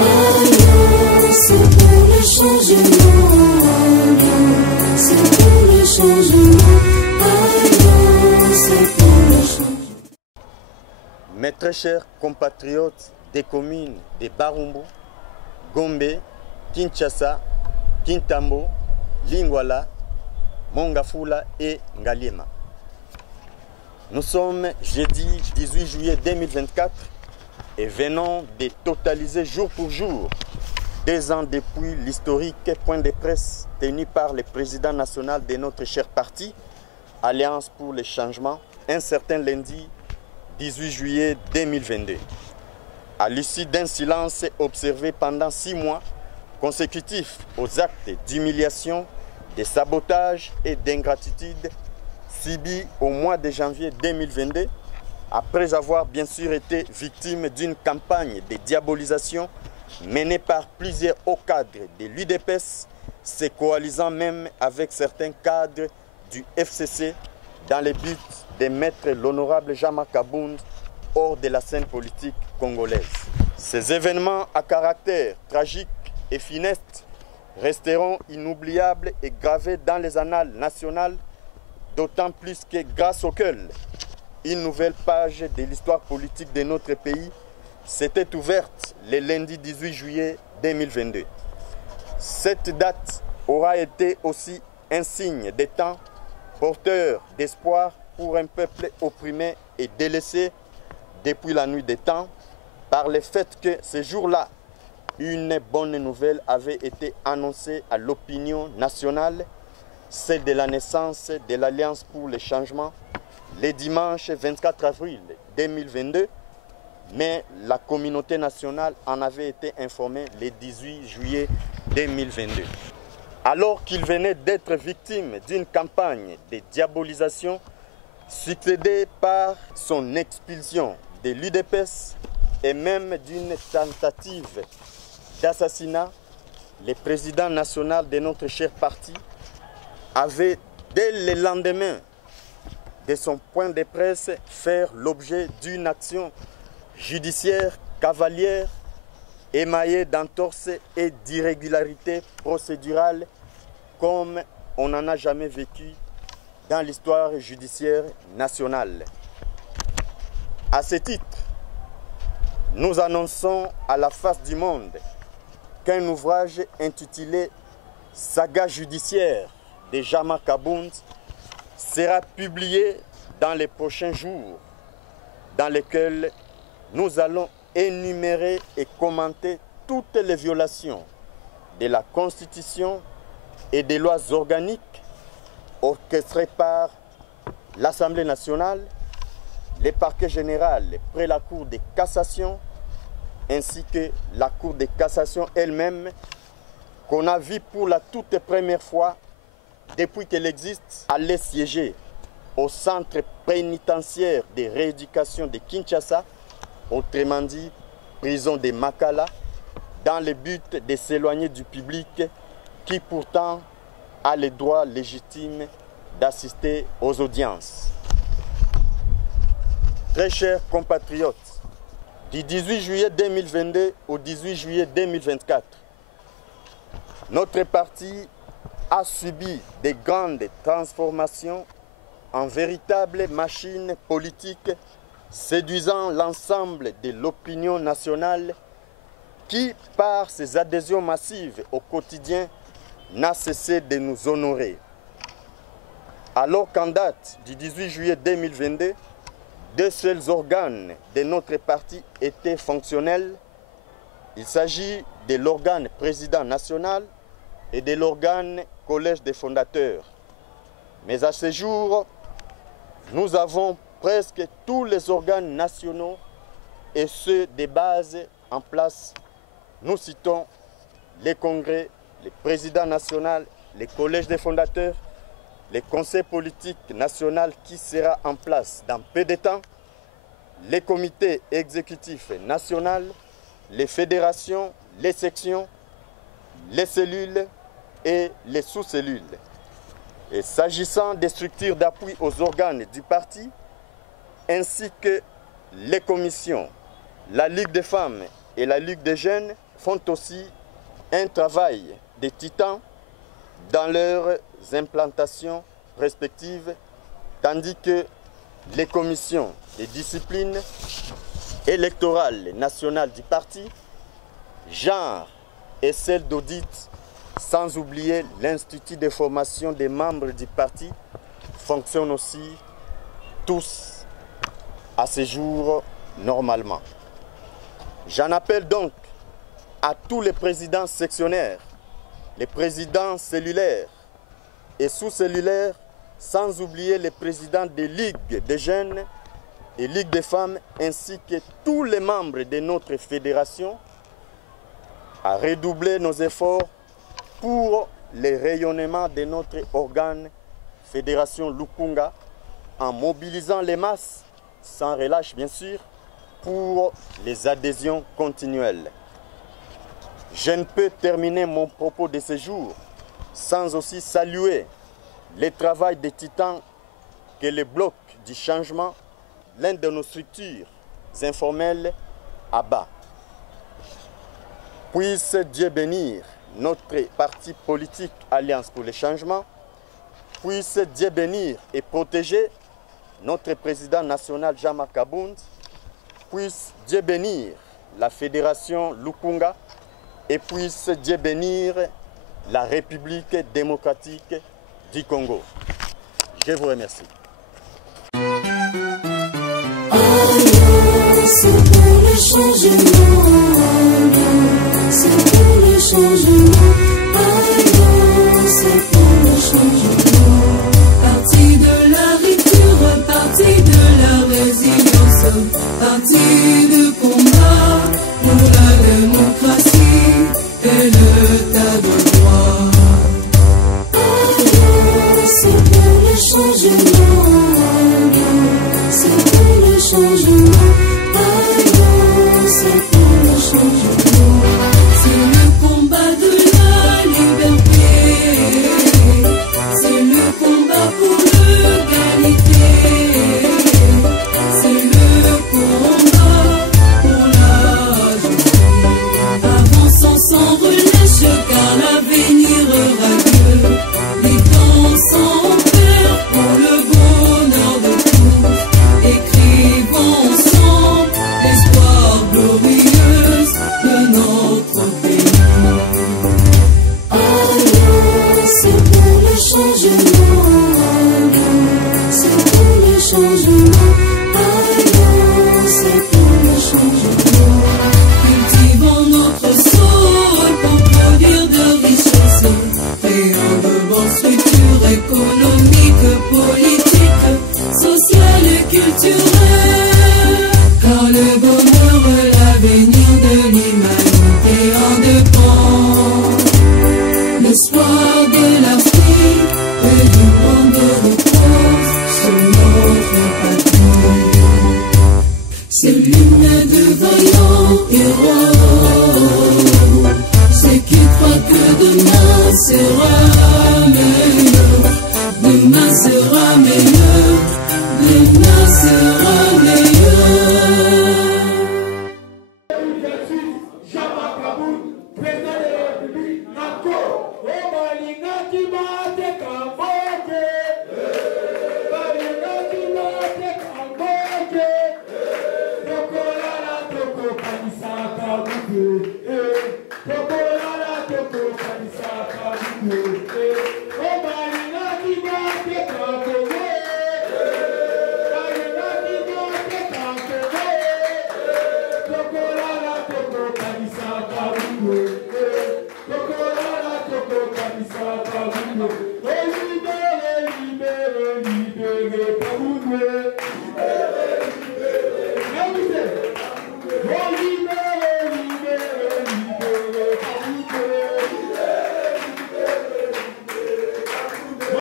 Alliance pour le changement, Alliance pour le changement, Alliance pour le changement. Mes très chers compatriotes des communes de Barumbu, Gombe, Kinshasa, Kintambo, Lingwala, Mongafula et Ngaliema. Nous sommes jeudi 18 juillet 2024 et venons de totaliser jour pour jour 2 ans depuis l'historique point de presse tenu par le président national de notre cher parti, Alliance pour le changement, un certain lundi 18 juillet 2022. À l'issue d'un silence observé pendant 6 mois consécutifs aux actes d'humiliation, de sabotage et d'ingratitude subis au mois de janvier 2022, après avoir bien sûr été victime d'une campagne de diabolisation menée par plusieurs hauts cadres de l'UDPS, se coalisant même avec certains cadres du FCC dans le but de mettre l'honorable Jean-Marc Abound hors de la scène politique congolaise. Ces événements à caractère tragique et funeste resteront inoubliables et gravés dans les annales nationales, d'autant plus que grâce auquel une nouvelle page de l'histoire politique de notre pays s'était ouverte le lundi 18 juillet 2022. Cette date aura été aussi un signe des temps, porteur d'espoir pour un peuple opprimé et délaissé depuis la nuit des temps, par le fait que ce jour-là, une bonne nouvelle avait été annoncée à l'opinion nationale, celle de la naissance de l'Alliance pour le changement, le dimanche 24 avril 2022, mais la communauté nationale en avait été informée le 18 juillet 2022. Alors qu'il venait d'être victime d'une campagne de diabolisation succédée par son expulsion de l'UDPS et même d'une tentative d'assassinat, le président national de notre cher parti avait, dès le lendemain de son point de presse, fait l'objet d'une action judiciaire cavalière émaillée d'entorses et d'irrégularités procédurales comme on n'en a jamais vécu dans l'histoire judiciaire nationale. À ce titre, nous annonçons à la face du monde qu'un ouvrage intitulé « Saga judiciaire » de Jean-Marc Abound sera publié dans les prochains jours, dans lequel nous allons énumérer et commenter toutes les violations de la Constitution et des lois organiques orchestrées par l'Assemblée nationale, le parquet général près la Cour de cassation, ainsi que la Cour de cassation elle-même, qu'on a vu pour la toute première fois depuis qu'elle existe, aller siéger au centre pénitentiaire de rééducation de Kinshasa, autrement dit prison de Makala, dans le but de s'éloigner du public qui pourtant a le droit légitime d'assister aux audiences. Très chers compatriotes, du 18 juillet 2022 au 18 juillet 2024, notre parti a subi de grandes transformations en véritable machine politique séduisant l'ensemble de l'opinion nationale qui, par ses adhésions massives au quotidien, n'a cessé de nous honorer. Alors qu'en date du 18 juillet 2022, 2 seuls organes de notre parti étaient fonctionnels. Il s'agit de l'organe président national et de l'organe collège des fondateurs. Mais à ce jour, nous avons presque tous les organes nationaux et ceux des bases en place. Nous citons les congrès, le président national, les collèges des fondateurs, le conseil politique national qui sera en place dans peu de temps, les comités exécutifs nationaux, les fédérations, les sections, les cellules et les sous-cellules. Et s'agissant des structures d'appui aux organes du parti, ainsi que les commissions, la Ligue des femmes et la Ligue des jeunes, font aussi un travail de titan dans leurs implantations respectives, tandis que les commissions de discipline électorale nationale du parti, genre et celle d'audit, sans oublier l'Institut de formation des membres du parti, fonctionnent aussi tous à ce jour normalement. J'en appelle donc à tous les présidents sectionnaires, les présidents cellulaires et sous-cellulaires, sans oublier les présidents des ligues des jeunes et ligues des femmes, ainsi que tous les membres de notre fédération, à redoubler nos efforts pour le rayonnement de notre organe Fédération Lukunga, en mobilisant les masses, sans relâche bien sûr, pour les adhésions continuelles. Je ne peux terminer mon propos de ce jour sans aussi saluer le travail des titans que le bloc du changement, l'un de nos structures informelles, abat. Puisse Dieu bénir notre parti politique Alliance pour le changement, puisse Dieu bénir et protéger notre président national Jean-Marc Kabound, puisse Dieu bénir la fédération Lukunga et puisse Dieu bénir la République démocratique du Congo. Je vous remercie. C'est pour le changement, c'est pour le changement, c'est pour le changement. Parti de la rupture, parti de la résilience, parti de combat pour la démocratie et l'état de droit. C'est pour le changement, c'est pour le changement, c'est pour le changement. C'est le combat de la liberté, c'est le combat pour l'égalité, c'est le combat pour la justice. Avançons sans relâche car l'avenir est radieux. Vivons sans peur pour le bonheur de tous. Écrivons ensemble l'espoir glorieux de notre pays. C'est pour le changement, c'est pour le changement, c'est pour le changement. Cultivons notre sol pour produire de richesses, créant de bonnes structures économiques, politiques, sociales et culturelles. Car le bonheur et l'avenir de l'humanité en dépend. L'espoir de l'Afrique et du monde repose sur notre patrie. C'est l'hymne de vaillants héros, c'est qui croient que demain sera meilleur. Demain sera meilleur, demain sera meilleur. Jean-Marc Kabound, président de la République, encore.